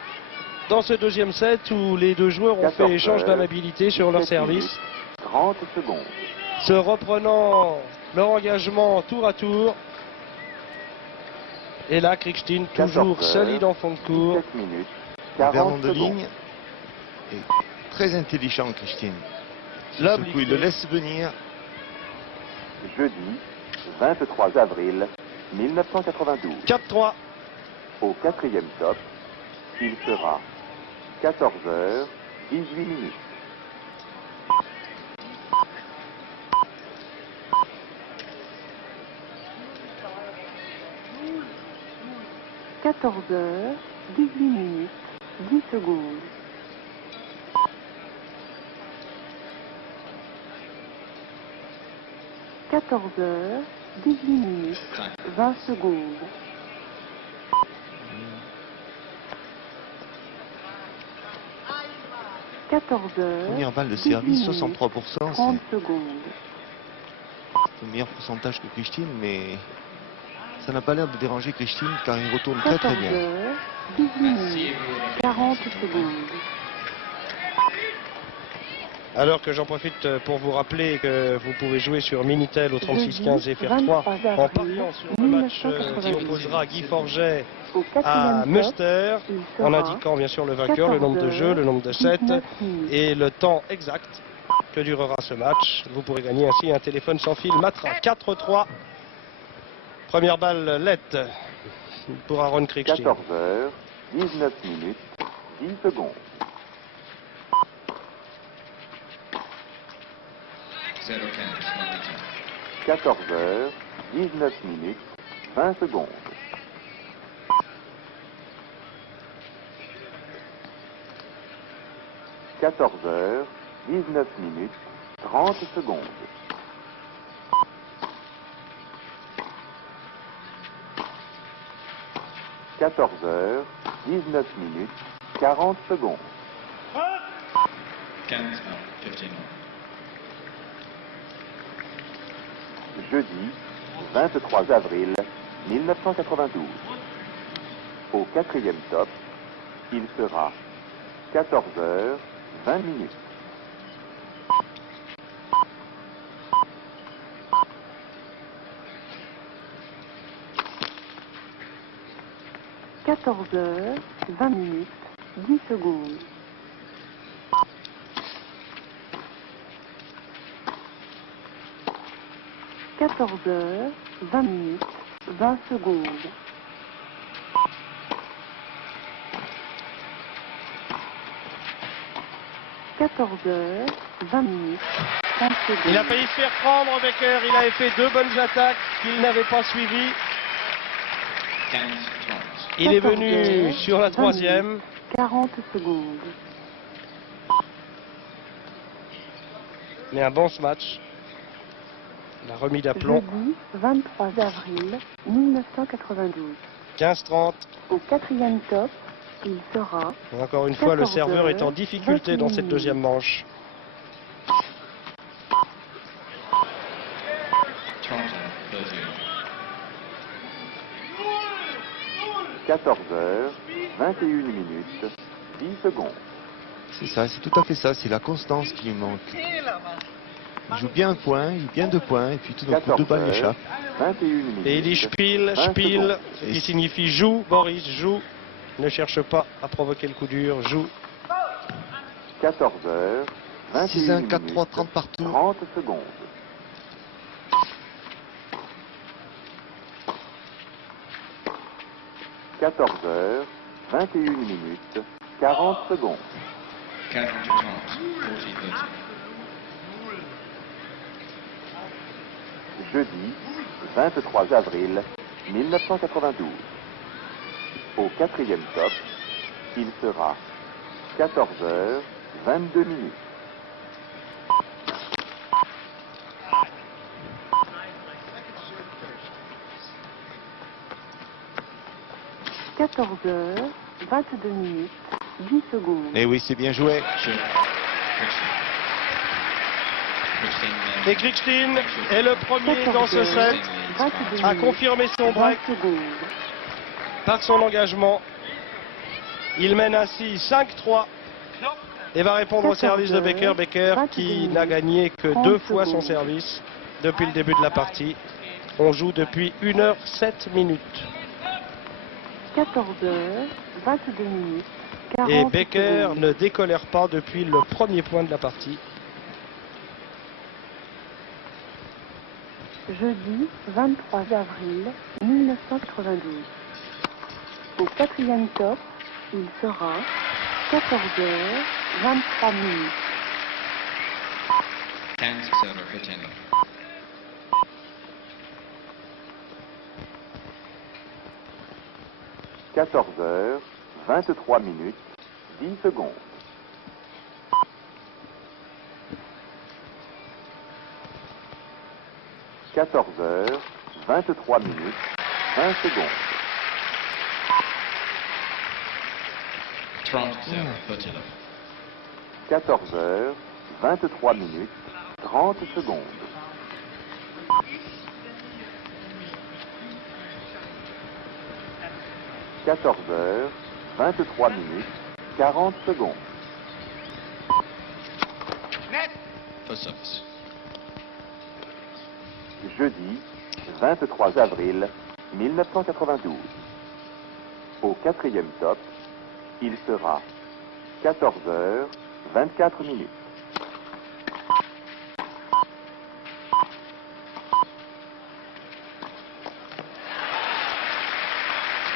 dans ce deuxième set où les deux joueurs ont 14 fait échange heures, d'amabilité sur leur 17 service, minutes, 30 secondes. se reprenant leur engagement tour à tour. Et là, Krichstein 14 toujours heures, solide en fond de cours. 17 minutes, Le 40 long de secondes. ligne est très intelligent, Krichstein. Lob Ce coup, il lifté. le laisse venir. Jeudi 23 avril 1992. 4-3. Au quatrième top, il sera 14h 18 minutes. « 14h, 18 minutes, 10 secondes. 14h, 18 minutes, 20 secondes. 14h, Première balle de service, 63%. 30 secondes. C'est le meilleur pourcentage que Christine, mais ça n'a pas l'air de déranger Christine car il retourne très très bien. 14h, 18 minutes, 40 secondes. Alors que j'en profite pour vous rappeler que vous pouvez jouer sur Minitel au 3615 et faire 3 en pariant sur le match qui opposera Guy Forget à Muster, en indiquant bien sûr le vainqueur, le nombre de jeux, le nombre de sets et le temps exact que durera ce match. Vous pourrez gagner ainsi un téléphone sans fil Matra. 4-3. Première balle lette pour Aaron Krickstein. 14h 19 minutes 10 secondes. 14h 19 minutes 20 secondes. 14h 19 minutes 30 secondes. 14h 19 minutes 40 secondes. 15, 15. Jeudi 23 avril 1992. Au quatrième top, il sera 14h 20 minutes. 14h, 20 minutes, 10 secondes. 14h, 20 minutes, 20 secondes. 14h, 20 minutes, 30 secondes. Il a failli se faire prendre, Becker. Il avait fait 2 bonnes attaques qu'il n'avait pas suivies. 15, 30. Il est venu sur la 3e. 40 secondes. Mais un bon match. Il a remis d'aplomb. Jeudi 23 avril 1992. 15-30. Au quatrième top, il sera... Encore une fois, le 14 serveur est en heures, difficulté dans cette 2e manche. 30, 30. 14h, 21 minutes, 10 secondes. C'est ça, c'est tout à fait ça, c'est la constance qui lui manque. Il joue bien un point, il joue bien 2 points, et puis tout d'un coup 2 balles l'échappent. 21 minutes. Et il dit spiel, 20 spiel, secondes. ce qui signifie joue, Boris, joue. Ne cherche pas à provoquer le coup dur, joue. 14h, 21 6-1, minutes, 4-3, 30 partout. 30 secondes. 14h, 21 minutes, 40 secondes. 40 to 30, 40, 30. Jeudi 23 avril 1992. Au quatrième top, il sera 14h, 22 minutes. 14h, 22 minutes, 10 secondes. Et oui, c'est bien joué. Sure. Krickstein, Et Krickstein est le premier dans ce set 22 à minutes, confirmer son 20 break secondes. par son engagement. Il mène ainsi 5-3 et va répondre au service de Becker. Becker qui n'a gagné que 2 fois son service depuis le début de la partie. On joue depuis 1h07 minutes. 14h, 22 minutes, 40 Et Becker secondes. ne décolère pas depuis le premier point de la partie. jeudi 23 avril 1992. Au quatrième top, il sera 14h23 minutes. 10-15. 14h23 minutes 10 secondes. 14h23 minutes 20 secondes. 30-0. 14h23 minutes 30 secondes. 14h23 minutes 40 secondes. For service. Jeudi 23 avril 1992. Au quatrième top, il sera 14h24 minutes.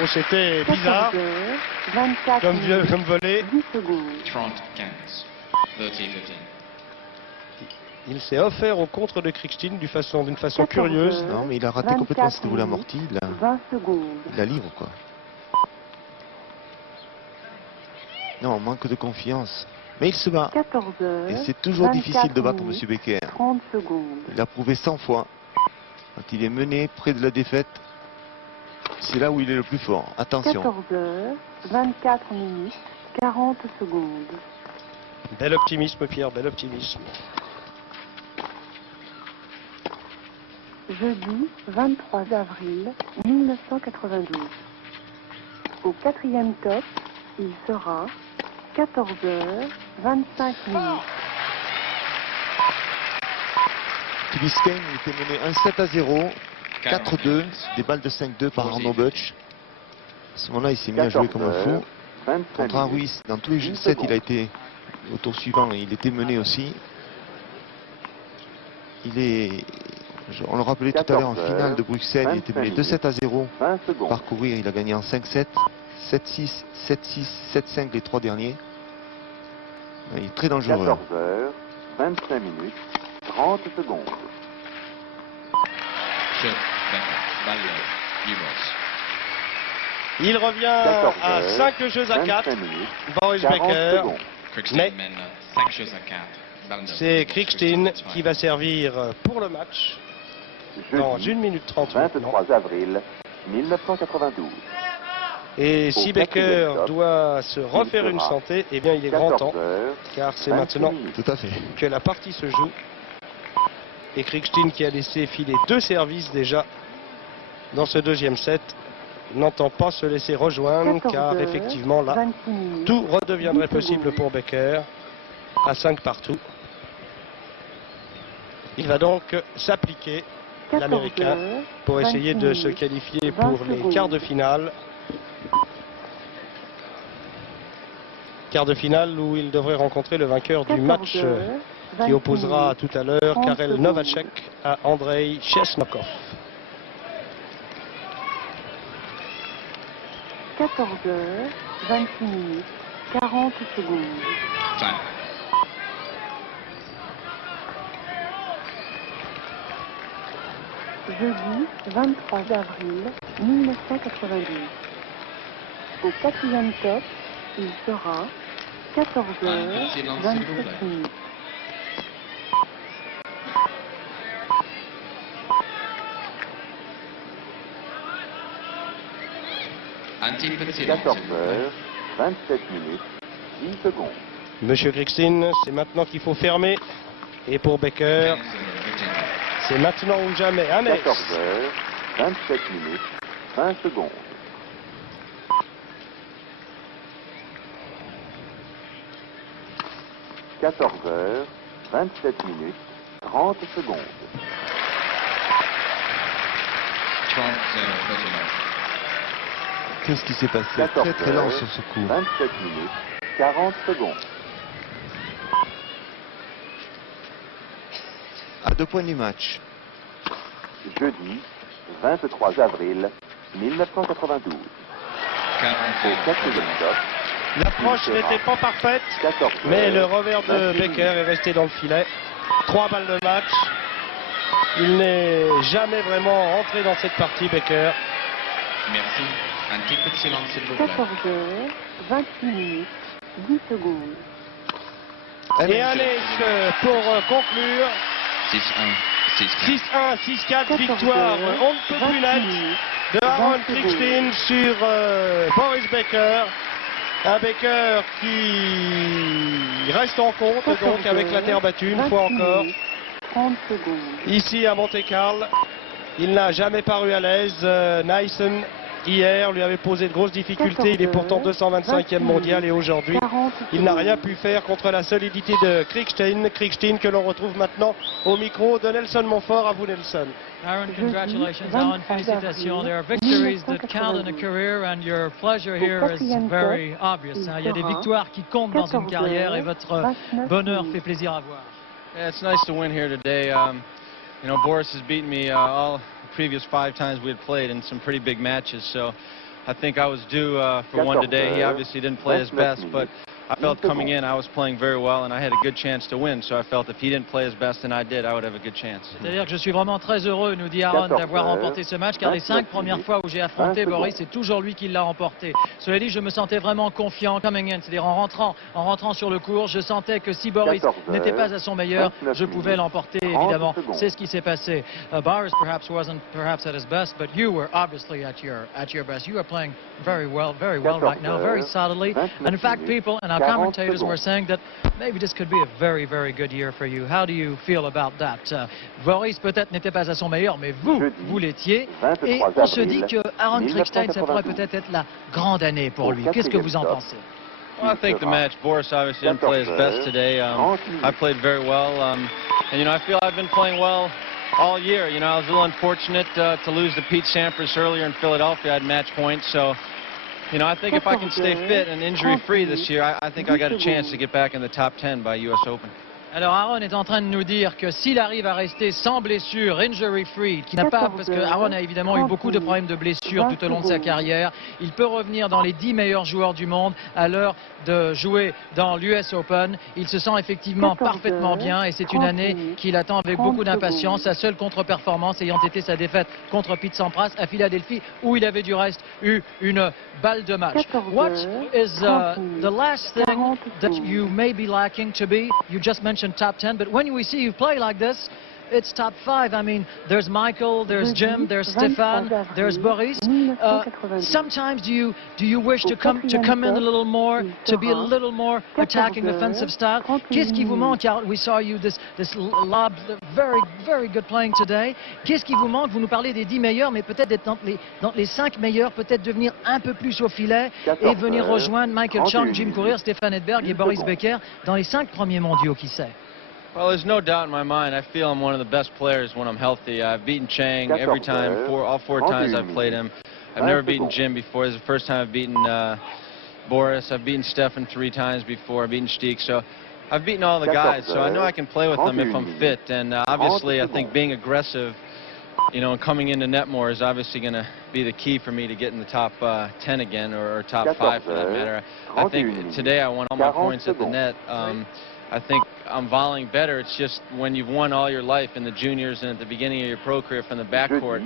Oh, c'était bizarre 24 comme minutes, volée. 10 secondes. 30-15. 30-15. Il s'est offert au contre de Krickstein d'une façon 14 curieuse. heures. Non, mais il a raté 24 complètement cette double minutes, amortie. 20 secondes. Il la livre, quoi. Non, manque de confiance. Mais il se bat. 14 heures. Et c'est toujours 24 difficile de battre minutes, M. Becker. 30 secondes. Il a prouvé 100 fois. Quand il est mené près de la défaite, c'est là où il est le plus fort. Attention. 14 heures, 24 minutes, 40 secondes. Bel optimisme, Pierre, bel optimisme. Jeudi 23 avril 1992. Au quatrième top, il sera 14 heures 25 minutes. Biscayne était mené 1-7-0, 4-2, des balles de 5-2 par Arnaud Butch. À ce moment-là, il s'est mis à jouer comme un fou. 25 Contre un minutes. Ruiz, dans tous les 10 sets, il a secondes. été au tour suivant, il était mené aussi. On le rappelait tout à l'heure, en 14 finale de Bruxelles, il était mené 2-7-0. 20 secondes. Parcourir, il a gagné en 5-7, 7-6, 7-6, 7-5 les trois derniers. Il est très dangereux. 14h25 minutes 30 secondes. Chef Becker. Value. Euros. Il revient 14 à heures, 5 jeux à 4. 25 minutes Boris 40 Becker. secondes. Krickstein Mais- mène 5 choses à 4. C'est Krickstein qui va servir pour le match dans Jeudi 1 minute 30 maintenant. 23 avril 1992. Et si Au quatrième Becker top, doit se refaire il une sera santé, eh bien il est grand temps, 14h car c'est maintenant Tout à fait. que la partie se joue. Et Krickstein, qui a laissé filer 2 services déjà dans ce deuxième set, n'entend pas se laisser rejoindre, 14 car heures, effectivement là, 26 minutes, tout redeviendrait 10 possible secondes. pour Becker à 5 partout. Il va donc s'appliquer 14 l'Américain heures, pour essayer 26 de se minutes, qualifier 20 pour les secondes. quarts de finale. Quart de finale où il devrait rencontrer le vainqueur du 14 match heures, qui 26 opposera minutes, tout à l'heure 30 Karel secondes. Novacek à Andrei Chesnokov. 14 heures, 26 minutes, 40 secondes. Time. Jeudi 23 avril 1992. Au quatrième top, il sera 14 heures, silence, s'il vous 27 plaît. minutes. Un petit peu de silence, s'il vous plaît. 14h27 minutes 10 secondes. Monsieur Krickstein, c'est maintenant qu'il faut fermer. Et pour Becker, 15-0, Virginia. c'est maintenant ou jamais. Un ace. 14h27 minutes 20 secondes. 14h27 minutes 30 secondes. 30-0, Virginia. Qu'est-ce qui s'est passé? 14 Très très lent heures, sur ce coup. 27 minutes 40 secondes. À 2 points du match. Jeudi 23 avril 1992. Au 4e top. L'approche n'était pas parfaite, 14 mais le revers de 28 Becker est resté dans le filet. 3 balles de match. Il n'est jamais vraiment rentré dans cette partie, Becker. Merci. Un petit peu de silence, s'il vous plaît. 14h, 28 minutes, 10 secondes. Et un ace pour conclure. 6-1, 6-4. 6-1, 6-4, 14h, victoire on ne peut plus 28 nette minutes, de Aaron 20 secondes. Krickstein sur Boris Becker. Un Becker qui reste en compte donc avec la terre battue une fois 28 encore. minutes, 30 secondes. Ici à Monte-Carlo, il n'a jamais paru à l'aise. Nyssen, hier, lui avait posé de grosses difficultés. Il est pourtant 225e mondial et aujourd'hui, 40 il n'a secondes. rien pu faire contre la solidité de Krickstein. Krickstein que l'on retrouve maintenant au micro de Nelson Montfort. À vous, Nelson. Aaron, congratulations. Aaron, félicitations. There are victories that count in a career and your pleasure here is very obvious. Il y a des victoires qui comptent dans une carrière et votre bonheur fait plaisir à voir. Yeah, it's nice to win here today. You know, Boris has beaten me all the previous 5 times we had played in some pretty big matches, so I think I was due for one today. He obviously didn't play his best, but I felt coming in I was playing very well and I had a good chance to win, so I felt if he didn't play his best than I did, I would have a good chance. C'est-à-dire que je suis vraiment très heureux, nous dit Aaron, d'avoir remporté ce match, car les 5 premières fois où j'ai affronté Boris, c'est toujours lui qui l'a remporté. Cela dit, je me sentais vraiment confiant coming in, c'est-à-dire en rentrant sur le court, je sentais que si Boris n'était pas à son meilleur, je pouvais l'emporter, évidemment. C'est ce qui s'est passé. Boris perhaps wasn't at his best, but you were obviously at your best. You are playing very well right now, very solidly. And in fact, people and our commentators were saying that maybe this could be a very, very good year for you. How do you feel about that? Boris peut-être n'était pas à son meilleur, mais vous l'étiez. Et on se dit que Aaron Krickstein, ça pourrait peut-être être la grande année pour lui. Qu'est-ce que vous en pensez? Well, I think the match, Boris obviously didn't play his best today. I played very well, and you know, I feel I've been playing well all year. You know, I was a little unfortunate to lose to Pete Sampras earlier in Philadelphia. I had match points, so you know, I think if I can stay fit and injury-free this year, I think I got a chance to get back in the top 10 by US Open. Alors Aaron est en train de nous dire que s'il arrive à rester sans blessure, injury-free, qui n'a pas, parce que Aaron a évidemment eu beaucoup de problèmes de blessures tout au long de sa carrière, il peut revenir dans les 10 meilleurs joueurs du monde à l'heure de jouer dans l'US Open. Il se sent effectivement parfaitement bien et c'est une année qu'il attend avec beaucoup d'impatience. Sa seule contre-performance ayant été sa défaite contre Pete Sampras à Philadelphie, où il avait du reste eu une balle de match. What is the last thing that you may be lacking to be? You just mentioned top 10, but when we see you play like this, it's top 5. I mean, there's Michael, there's Jim, there's Stefan, there's Boris. Sometimes do you wish to come in a little more, to be a little more attacking offensive style? Qu'est-ce qui vous manque? We saw you this lob, very, very good playing today. Qu'est-ce qui vous manque? Vous nous parlez des 10 meilleurs, mais peut-être d'être dans les 5 meilleurs, peut-être devenir un peu plus au filet et venir rejoindre Michael Chang, Jim Courier, Stefan Edberg et Boris Becker dans les 5 premiers mondiaux, qui sait? Well, there's no doubt in my mind. I feel I'm one of the best players when I'm healthy. I've beaten Chang every time, all four times I've played him. I've never beaten Jim before. This is the first time I've beaten Boris. I've beaten Stefan 3 times before. I've beaten Stiek. So I've beaten all the guys. So I know I can play with them if I'm fit. And obviously, I think being aggressive, you know, and coming into net more is obviously going to be the key for me to get in the top 10 again, or top 5 for that matter. I think today I won all my points at the net. I think I'm volleying better. It's just when you've won all your life in the juniors and at the beginning of your pro career from the backcourt,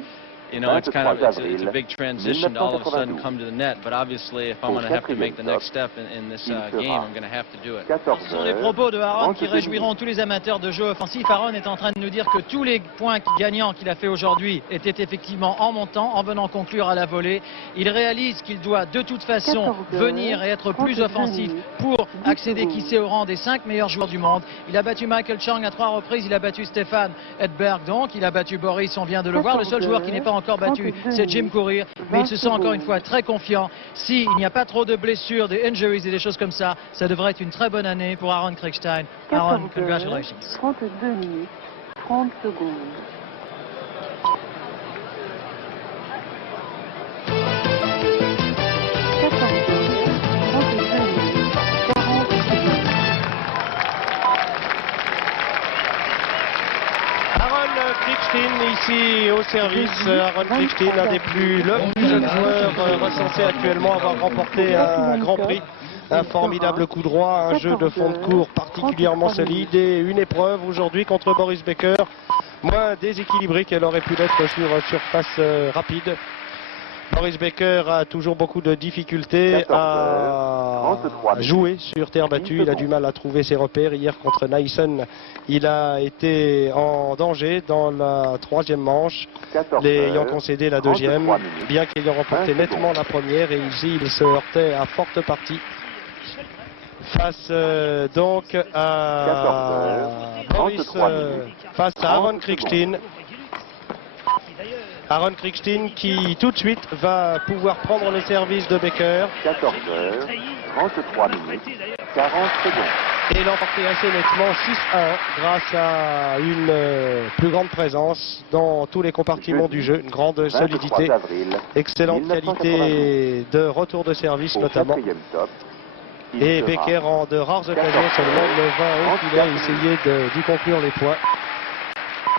you know, it's kind of it's a big transition to all of a sudden come to the net. But obviously, if I'm going to have to make the next step in this game, I'm going to have to do it. Ce sont les propos de Aaron qui réjouiront tous les amateurs de jeu offensif. Aaron est en train de nous dire que tous les points gagnants qu'il a fait aujourd'hui étaient effectivement en montant, en venant conclure à la volée. Il réalise qu'il doit de toute façon venir et être plus offensif pour accéder, qui sait, au rang des 5 meilleurs joueurs du monde. Il a battu Michael Chang à 3 reprises, il a battu Stefan Edberg, donc il a battu Boris, on vient de le voir. Le seul joueur qui n'est pas encore battu, c'est Jim Courier, mais il se sent encore une fois très confiant. S'il n'y a pas trop de blessures, des injuries et des choses comme ça, ça devrait être une très bonne année pour Aaron Krickstein. Aaron, congratulations. 32 minutes, 30 secondes. Krickstein Ici au service, Aaron Crichton, le plus jeune joueur recensé actuellement avoir remporté un Grand Prix. Un formidable coup droit, un jeu de fond de cours particulièrement solide et une épreuve aujourd'hui contre Boris Becker, moins déséquilibrée qu'elle aurait pu l'être sur surface rapide. Boris Becker a toujours beaucoup de difficultés à jouer sur terre battue. Il a du mal à trouver ses repères. Hier contre Nyssen, il a été en danger dans la troisième manche, ayant concédé la deuxième, bien qu'ayant remporté nettement la première. Et ici, il se heurtait à forte partie face donc à Boris, face à Aaron Crichton. Aaron Crichton qui tout de suite va pouvoir prendre les services de Becker. 14 heures, 33 minutes, 40 secondes. Et l'emporter assez nettement 6-1 grâce à une plus grande présence dans tous les compartiments du jeu, une grande solidité, excellente qualité de retour de service notamment. Et Becker en de rares occasions seulement le 20 au filet a essayé d'y conclure les points.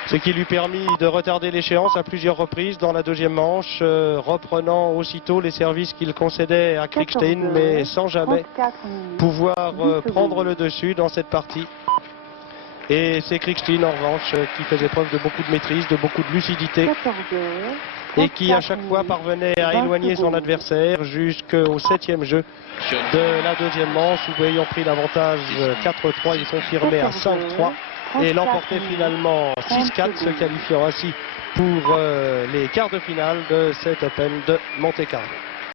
Ce qui lui permit de retarder l'échéance à plusieurs reprises dans la deuxième manche, reprenant aussitôt les services qu'il concédait à Crichton, mais sans jamais pouvoir prendre le dessus dans cette partie. Et c'est Crichton en revanche qui faisait preuve de beaucoup de maîtrise, de beaucoup de lucidité, et qui à chaque fois parvenait à éloigner son adversaire jusqu'au 7e jeu de la deuxième manche, où ayant pris l'avantage 4-3, ils sont firmés à 5-3. Et l'emporter finalement 6-4, se qualifiant ainsi pour les quarts de finale de cet Open de Monte-Carlo.